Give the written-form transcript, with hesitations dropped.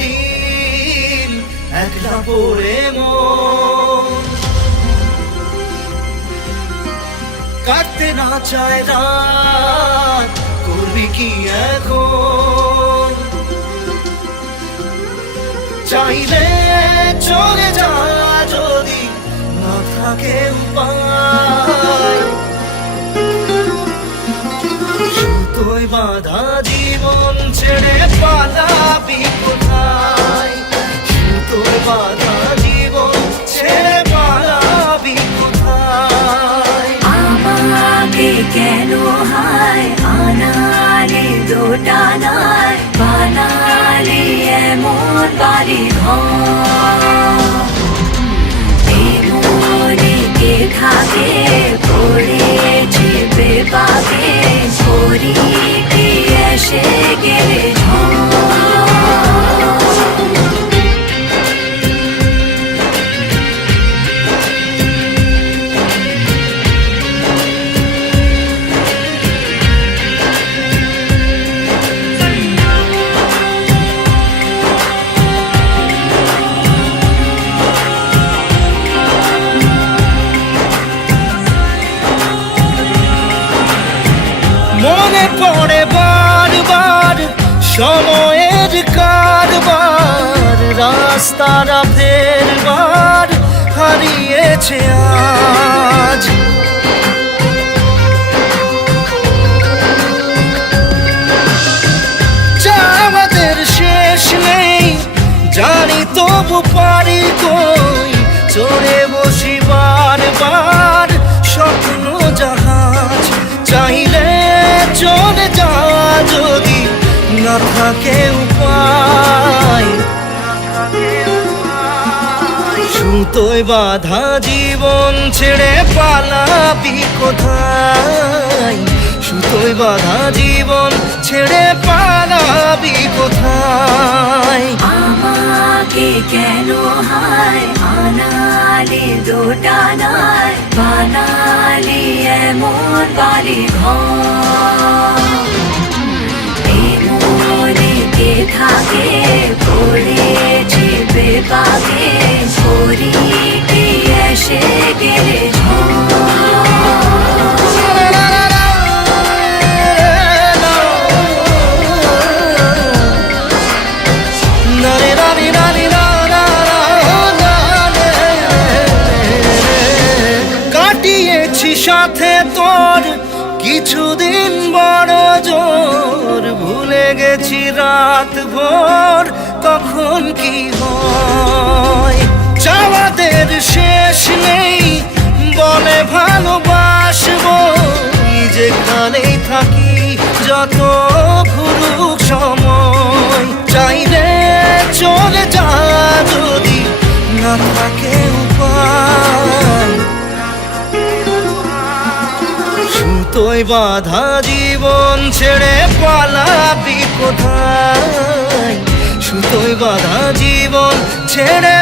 দিন একলা পড়ে মন কাটতে না চায় রাত করবি কি এখন চাইলে চলে যা যদি না থাকে উপায় সুতোয় বাঁধা জীবন ছেড়ে পালাবি কোথায় সুতোয় বাঁধা জীবন ছেড়ে পালাবি কোথায় আমাকে কেন হায় আনালে দোটানায় বানালি এমন বাড়ি ঘর মনে কে থাকে পড়েছি বেপাকে করি কি এসে গেলে মনে পড়ে বারবার সময়ের কারবার রাস্তারা ফেরবার হারিয়েছে আজ আমাদের শেষ নেই জানি তবু পারি কই চড়ে বসি বারবার স্বপ্ন জাহাজ চাইলে চলে যা যদি না থাকে উপায় সুতোয় বাঁধা জীবন ছেড়ে পালাবি কোথায় সুতোয় বাঁধা জীবন ছেড়ে পালাবি কোথায় আমাকে কেন হায় আনালে দোটানায় বানালি এমন বাড়ি ঘর মনে কে থাকে পড়েছি বেপাকে করি কি এসে গেলে কাটিয়েছি সাথে তোর কিছুদিন বড় জোর ভুলে গেছি রাত ভোর কখন কি হয় চাওয়াদের শেষ নেই বলে ভালোবাসবো যেখানেই থাকি যত ঘুরুক সময় চাইলে চলে যা যদি না থাকে উপায় সুতোয় বাঁধা জীবন ছেড়ে পালাবি কোথায় সুতোয় বাঁধা জীবন ছেড়ে